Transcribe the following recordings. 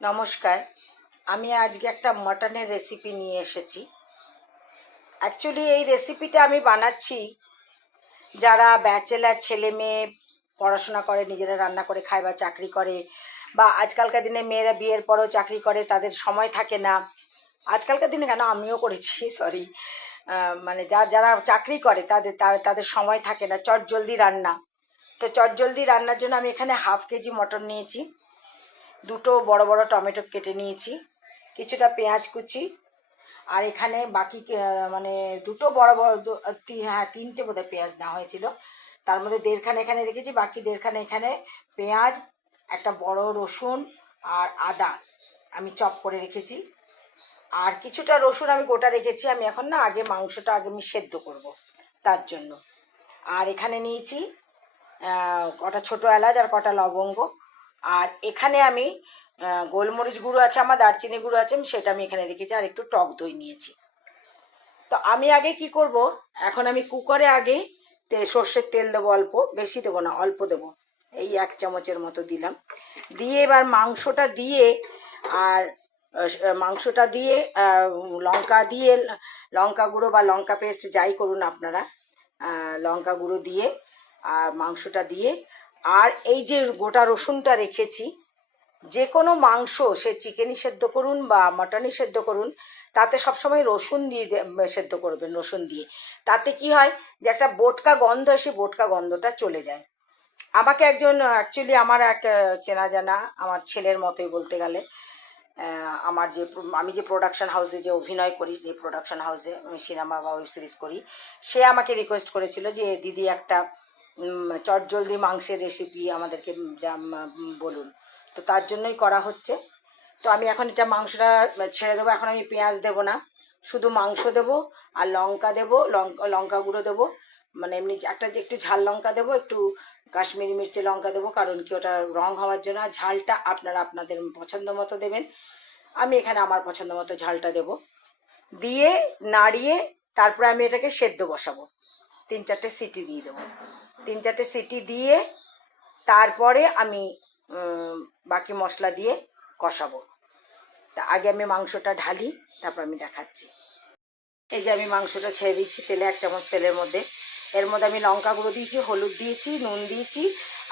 নমস্কার। আমি আজকে একটা মটনের রেসিপি নিয়ে এসেছি। অ্যাকচুয়ালি এই রেসিপিটা আমি বানাচ্ছি যারা ব্যাচেলার ছেলে মেয়ে পড়াশোনা করে, নিজেরা রান্না করে খায় বা চাকরি করে, বা আজকালকার দিনে মেয়েরা বিয়ের পরেও চাকরি করে, তাদের সময় থাকে না। আজকালকার দিনে কেন, আমিও করেছি, সরি, মানে যারা চাকরি করে তাদের সময় থাকে না, চটজলদি রান্না। তো চটজলদি রান্নার জন্য আমি এখানে হাফ কেজি মটন নিয়েছি, দুটো বড় বড় টমেটো কেটে নিয়েছি, কিছুটা পেঁয়াজ কুচি, আর এখানে বাকি মানে দুটো বড় বড় হ্যাঁ তিনটে বোধহয় পেঁয়াজ নেওয়া হয়েছিল, তার মধ্যে দেড়খানে এখানে রেখেছি, বাকি দেড়খানে এখানে পেঁয়াজ, একটা বড় রসুন আর আদা আমি চপ করে রেখেছি, আর কিছুটা রসুন আমি গোটা রেখেছি। আমি এখন না, আগে মাংসটা আমি সেদ্ধ করব তার জন্য। আর এখানে নিয়েছি কটা ছোটো এলাচ আর কটা লবঙ্গ, আর এখানে আমি গোলমরিচ গুঁড়ো আছে, আমার দারচিনি গুঁড়ো আছে, সেটা আমি এখানে রেখেছি, আর একটু টক দই নিয়েছি। তো আমি আগে কি করব, এখন আমি কুকারে আগে সর্ষের তেল দেবো, অল্প, বেশি দেবো না, অল্প দেবো, এই 1 চামচের মতো দিলাম। দিয়ে এবার মাংসটা দিয়ে, আর মাংসটা দিয়ে লঙ্কা দিয়ে, লঙ্কা গুঁড়ো বা লঙ্কা পেস্ট যাই করুন আপনারা, লঙ্কা গুঁড়ো দিয়ে আর মাংসটা দিয়ে, আর এই যে গোটা রসুনটা রেখেছি, যে কোনো মাংস, সে চিকেনই সেদ্ধ করুন বা মটনই সেদ্ধ করুন, তাতে সবসময় রসুন দিয়ে সেদ্ধ করবেন, রসুন দিয়ে। তাতে কি হয়, যে একটা বোটকা গন্ধ, এসে বোটকা গন্ধটা চলে যায়। আমাকে একজন, অ্যাকচুয়ালি আমার এক চেনা জানা, আমার ছেলের মতোই বলতে গেলে, আমার যে আমি যে প্রোডাকশন হাউসে যে অভিনয় করি, যে প্রোডাকশন হাউসে আমি সিনেমা বা ওয়েব সিরিজ করি, সে আমাকে রিকোয়েস্ট করেছিল যে দিদি একটা চটজলদি মাংসের রেসিপি আমাদেরকে বলুন। তো তার জন্যই করা হচ্ছে। তো আমি এখন এটা মাংসটা ছেড়ে দেবো। এখন আমি পেঁয়াজ দেবো না, শুধু মাংস দেবো, আর লঙ্কা দেবো, লঙ্কা গুঁড়ো দেবো, মানে এমনি একটা যে একটু ঝাল লঙ্কা দেবো, একটু কাশ্মীরি মির্চি লঙ্কা দেবো, কারণ কি ওটা রং হওয়ার জন্য। আর ঝালটা আপনারা আপনাদের পছন্দ মতো দেবেন, আমি এখানে আমার পছন্দ মতো ঝালটা দেবো। দিয়ে নাড়িয়ে তারপরে আমি এটাকে সেদ্ধ বসাবো, 3-4টে সিটি দিয়ে দেবো। 3-4টে সিটি দিয়ে তারপরে আমি বাকি মশলা দিয়ে কষাবো। তা আগে আমি মাংসটা ঢালি, তারপর আমি দেখাচ্ছি। এই যে আমি মাংসটা ছেড়ে দিচ্ছি তেলে, 1 চামচ তেলের মধ্যে। এর মধ্যে আমি লঙ্কা গুঁড়ো দিয়েছি, হলুদ দিয়েছি, নুন দিয়েছি,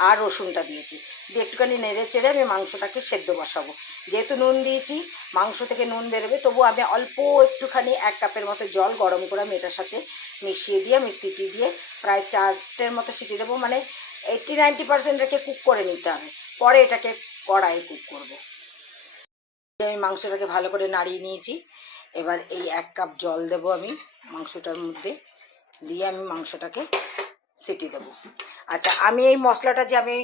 আর রসুনটা দিয়েছি। দিয়ে একটুখানি নেড়ে চেড়ে আমি মাংসটাকে সেদ্ধ বসাবো। যেহেতু নুন দিয়েছি, মাংস থেকে নুন বেরোবে, তবু আমি অল্প একটুখানি 1 কাপের মতো জল গরম করে আমি এটার সাথে মিশিয়ে দিয়ে আমি সিটি দিয়ে প্রায় 4টের মতো সিটি দেবো, মানে 80-90% রেখে কুক করে নিতে হবে, পরে এটাকে কড়াইয়ে কুক করবো। আমি মাংসটাকে ভালো করে নাড়িয়ে নিয়েছি। এবার এই 1 কাপ জল দেবো আমি মাংসটার মধ্যে, দিয়ে আমি মাংসটাকে সিটি দেবো। আচ্ছা, আমি এই মশলাটা যে আমি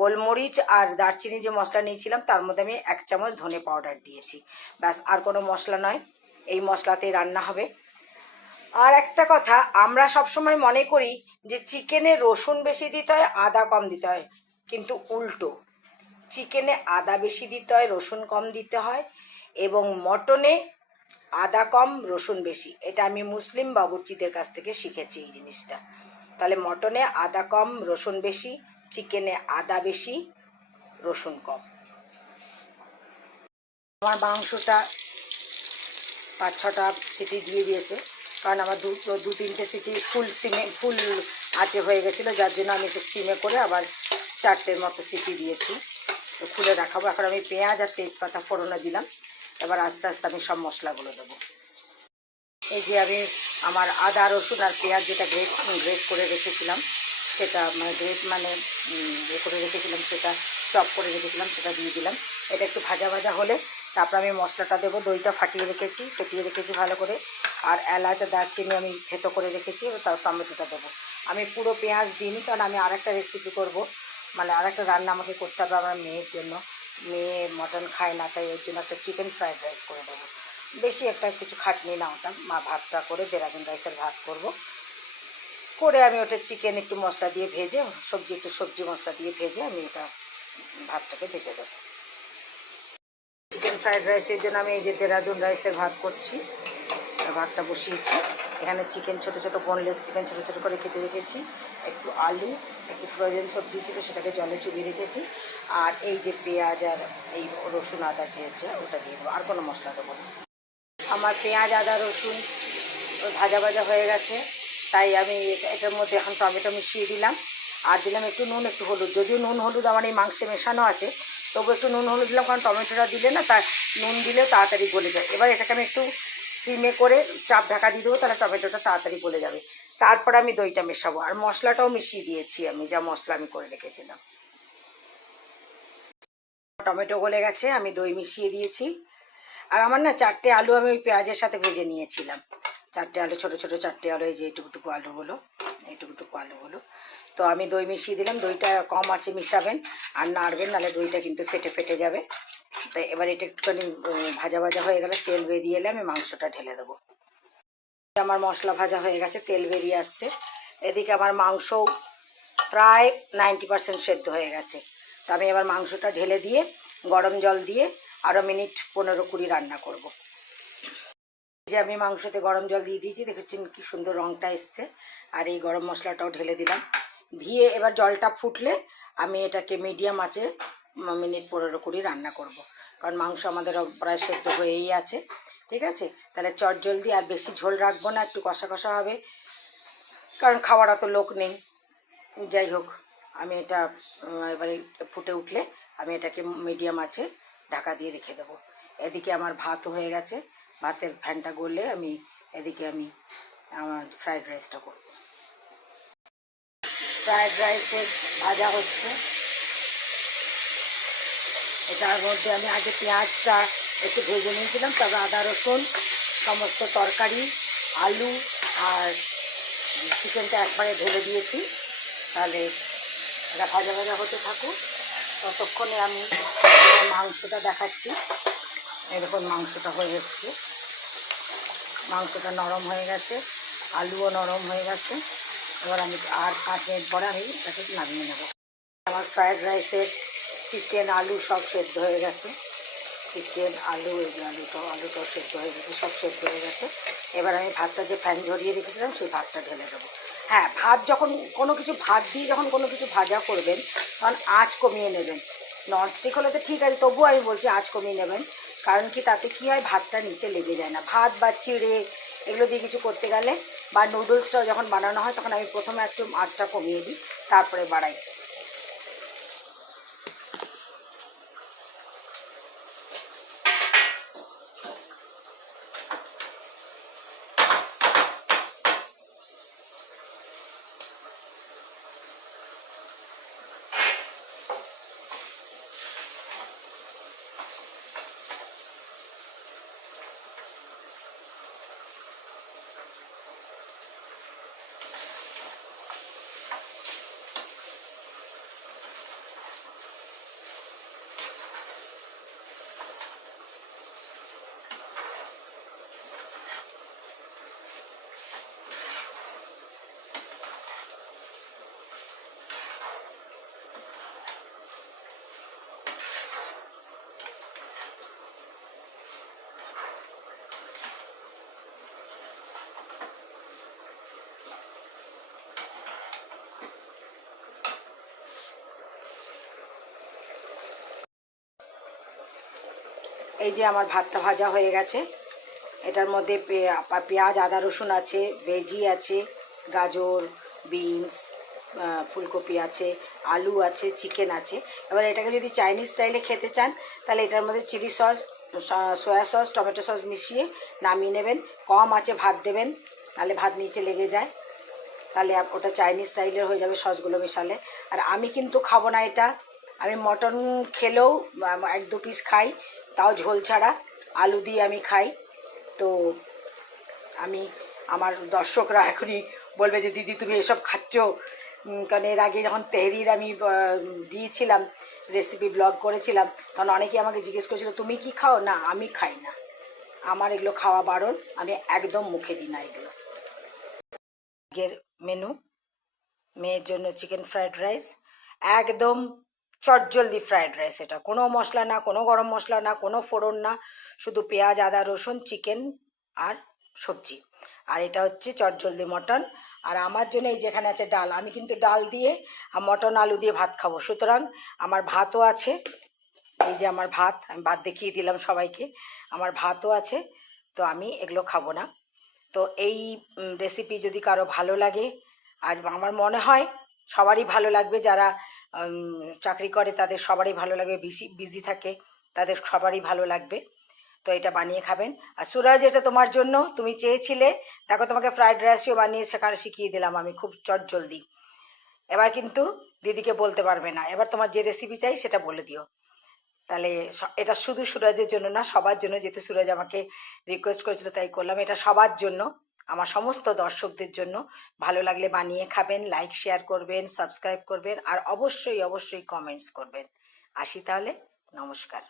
গোলমরিচ আর দারচিনি যে মশলা নিয়েছিলাম, তার মধ্যে আমি 1 চামচ ধনে পাউডার দিয়েছি, ব্যাস, আর কোনো মশলা নয়, এই মশলাতেই রান্না হবে। আর একটা কথা, আমরা সবসময় মনে করি যে চিকেনে রসুন বেশি দিতে হয়, আদা কম দিতে হয়, কিন্তু উল্টো। চিকেনে আদা বেশি দিতে হয়, রসুন কম দিতে হয়, এবং মটনে আদা কম রসুন বেশি। এটা আমি মুসলিম বাবুর্চিদের কাছ থেকে শিখেছি এই জিনিসটা। তাহলে মটনে আদা কম রসুন বেশি, চিকেনে আদা বেশি রসুন কম। আমার মাংসটা 5-6টা সিটি দিয়ে দিয়েছে, কারণ আমার 2-3টে সিটি ফুল আঁচে হয়ে গেছিলো, যার জন্য আমি একটু সিমে করে আবার 4টের মতো সিটি দিয়েছি। তো খুলে রাখাবো। এখন আমি পেঁয়াজ আর তেজপাতা ফোড়নে দিলাম, এবার আস্তে আস্তে আমি সব মশলাগুলো দেবো। এই যে আমি আমার আদা রসুন আর পেঁয়াজ যেটা গ্রেট করে রেখেছিলাম, সেটা মানে ইয়ে করে রেখেছিলাম, সেটা চপ করে রেখেছিলাম, সেটা দিয়ে দিলাম। এটা একটু ভাজা ভাজা হলে তারপর আমি মশলাটা দেবো। দইটা ফেটিয়ে রেখেছি ভালো করে, আর এলাচ আর দারচিনি আমি থেতো করে রেখেছি, তার টমেটোটা দেবো। আমি পুরো পেঁয়াজ দিইনি, কারণ আমি আরেকটা রেসিপি করব, মানে আরেকটা রান্না আমাকে করতে হবে আমার মেয়ের জন্য। মেয়ে মটন খায় না, তাই ওর জন্য একটা চিকেন ফ্রাইড রাইস করে দেবো। বেশি একটা কিছু খাটনি না ওটা, ভাতটা করে দেরাদুন রাইসের ভাত করব, করে আমি ওটা চিকেন একটু মশলা দিয়ে ভেজে, সবজি মশলা দিয়ে ভেজে আমি এটা ভাতটাকে ভেজে দেবো। চিকেন ফ্রাইড রাইসের জন্য আমি এই যে দেরাদুন রাইসের ভাত করছি, ভাতটা বসিয়েছি। এখানে চিকেন ছোটো ছোটো বোনলেস চিকেন ছোটো ছোটো করে কেটে রেখেছি, একটু আলু, একটু ফ্রোজেন সবজি ছিল সেটাকে জলে চুবিয়ে রেখেছি, আর এই যে পেঁয়াজ আর এই রসুন আদা চেয়েছে ওটা দিয়ে দেবো, আর কোনো মশলা দেবো না। আমার পেঁয়াজ আদা রসুন ভাজা ভাজা হয়ে গেছে, তাই আমি এটার মধ্যে এখন টমেটো মিশিয়ে দিলাম, আর দিলাম একটু নুন একটু হলুদ। যদিও নুন হলুদ আমার এই মাংসে মেশানো আছে, তবু একটু নুন হলুদ দিলাম, কারণ টমেটোটা দিলে না তার নুন দিলে তাড়াতাড়ি গলে যায়। এবার এটাকে আমি একটু সিমে করে চাপ ঢাকা দিয়ে দেবো, তাহলে টমেটোটা তাড়াতাড়ি গলে যাবে। তারপরে আমি দইটা মেশাবো, আর মশলাটাও মিশিয়ে দিয়েছি আমি, যা মশলা আমি করে রেখেছিলাম। টমেটো গলে গেছে, আমি দই মিশিয়ে দিয়েছি। আর আমার না 4টে আলু আমি ওই পেঁয়াজের সাথে ভেজে নিয়েছিলাম, 4টে আলু, ছোটো ছোটো 4টে আলু, এই যে এইটুকুটুকু আলুগুলো, এইটুকুটুকু আলুগুলো। তো আমি দই মিশিয়ে দিলাম, দইটা কম আছে মিশাবেন আর নাড়বেন, নাহলে দইটা কিন্তু ফেটে ফেটে যাবে। তো এবার এটা একটুখানি ভাজা ভাজা হয়ে গেলে, তেল বেরিয়ে এলে আমি মাংসটা ঢেলে দেবো। আমার মশলা ভাজা হয়ে গেছে, তেল বেরিয়ে আসছে। এদিকে আমার মাংসও প্রায় 90% সেদ্ধ হয়ে গেছে। তো আমি এবার মাংসটা ঢেলে দিয়ে গরম জল দিয়ে আরও মিনিট 15-20 রান্না করব। যে আমি মাংসতে গরম জল দিয়ে দিয়েছি, দেখেছেন কি সুন্দর রঙটা এসছে। আর এই গরম মশলাটাও ঢেলে দিলাম, দিয়ে এবার জলটা ফুটলে আমি এটাকে মিডিয়াম আঁচে মিনিট 15-20 রান্না করব। কারণ মাংস আমাদের প্রায় সেদ্ধ হয়েই আছে, ঠিক আছে? তাহলে চটজলদি আর বেশি ঝোল রাখবো না, একটু কষা কষা হবে, কারণ খাওয়ার অত লোক নেই। যাই হোক, আমি এটা এবারে ফুটে উঠলে আমি এটাকে মিডিয়াম আঁচে ঢাকা দিয়ে রেখে দেবো। এদিকে আমার ভাতও হয়ে গেছে, ভাতের ফ্যানটা গড়লে আমি এদিকে আমি আমার ফ্রায়েড রাইসটা করব। ফ্রায়েড রাইসের ভাজা হচ্ছে, এটার মধ্যে আমি আগে পেঁয়াজটা একটু ভেজে নিয়েছিলাম, তবে আদা রসুন সমস্ত তরকারি, আলু আর চিকেনটা একবারে ঢেলে দিয়েছি। তাহলে এটা ভাজা ভাজা হতে থাকুক, ততক্ষণে আমি মাংসটা দেখাচ্ছি। এরকম মাংসটা হয়ে এসছে, মাংসটা নরম হয়ে গেছে, আলুও নরম হয়ে গেছে। এবার আমি আর 5 মিনিট পরে আমি এটাকে নামিয়ে নেব। আমার ফ্রায়েড রাইসের চিকেন আলু সব সেদ্ধ হয়ে গেছে, চিকেন আলু আলুটাও সেদ্ধ হয়ে গেছে, সব সেদ্ধ হয়ে গেছে। এবার আমি ভাতটা যে ফ্যান ঝরিয়ে রেখেছিলাম সেই ভাতটা ঢেলে দেবো। হ্যাঁ, ভাত যখন কোনো কিছু ভাত দিয়ে যখন কোনো কিছু ভাজা করবেন তখন আঁচ কমিয়ে নেবেন। ননস্টিক হলে তো ঠিক আছে, তবুও আমি বলছি আঁচ কমিয়ে নেবেন। কারণ কি, তাতে কী হয়, ভাতটা নিচে লেগে যায় না। ভাত বা চিড়ে এগুলো দিয়ে কিছু করতে গেলে বা নুডলসটাও যখন বানানো হয় তখন আমি প্রথমে একটু আঁচটা কমিয়ে দিই, তারপরে বাড়াই। এই যে আমার ভাতটা ভাজা হয়ে গেছে, এটার মধ্যে পেঁয়াজ আদা রসুন আছে, ভেজি আছে, গাজর, বিনস, ফুলকপি আছে, আলু আছে, চিকেন আছে। এবার এটাকে যদি চাইনিজ স্টাইলে খেতে চান তাহলে এটার মধ্যে chilli sauce, soya sauce, tomato sauce মিশিয়ে নামিয়ে নেবেন। কম আছে ভাত দেবেন, তাহলে ভাত নিচে লেগে যায়, তাহলে ওটা চাইনিজ স্টাইলের হয়ে যাবে সসগুলো মেশালে। আর আমি কিন্তু খাবো না এটা, আমি মটন খেলেও 1-2 পিস খাই, তাও ঝোল ছাড়া, আলু দিয়ে আমি খাই। তো আমি, আমার দর্শকরা এখনই বলবে যে দিদি তুমি এসব খাচ্ছ। কারণ এর আগে যখন তেহরির আমি দিয়েছিলাম রেসিপি ব্লগ করেছিলাম, তখন অনেকেই আমাকে জিজ্ঞেস করেছিল তুমি কি খাও? না, আমি খাই না, আমার এগুলো খাওয়া বারণ, আমি একদম মুখে দিই না এগুলো। আজকের মেনু, মেয়ের জন্য চিকেন ফ্রায়েড রাইস, একদম চটজলদি ফ্রায়েড রাইস। এটা কোনো মশলা না, কোনো গরম মশলা না, কোনো ফোড়ন না, শুধু পেঁয়াজ আদা রসুন চিকেন আর সবজি। আর এটা হচ্ছে চটজলদি মটন। আর আমার জন্য এই যেখানে আছে ডাল, আমি কিন্তু ডাল দিয়ে আর মটন আলু দিয়ে ভাত খাবো, সুতরাং আমার ভাতও আছে। এই যে আমার ভাত, আমি ভাত দেখিয়ে দিলাম সবাইকে, আমার ভাতও আছে। তো আমি এগুলো খাবো না। তো এই রেসিপি যদি কারো ভালো লাগে, আর আমার মনে হয় সবারই ভালো লাগবে, যারা চাকরি করে তাদের সবারই ভালো লাগবে, বিজি থাকে তাদের সবারই ভালো লাগবে। তো এটা বানিয়ে খাবেন। আর সুরাজ, এটা তোমার জন্য, তুমি চেয়েছিলে, দেখো তোমাকে ফ্রাইড রাইসও বানিয়ে শেখার শিখিয়ে দিলাম আমি খুব চটজলদি। এবার কিন্তু দিদিকে বলতে পারবে না, এবার তোমার যে রেসিপি চাই সেটা বলে দিও। তাহলে এটা শুধু সুরাজের জন্য না, সবার জন্য, যেহেতু সুরাজ আমাকে রিকোয়েস্ট করেছিল তাই করলাম, এটা সবার জন্য, আমার সমস্ত দর্শকদের জন্য। ভালো লাগলে বানিয়ে খাবেন, লাইক শেয়ার করবেন, সাবস্ক্রাইব করবেন, আর অবশ্যই অবশ্যই কমেন্টস করবেন। আসি তাহলে, নমস্কার।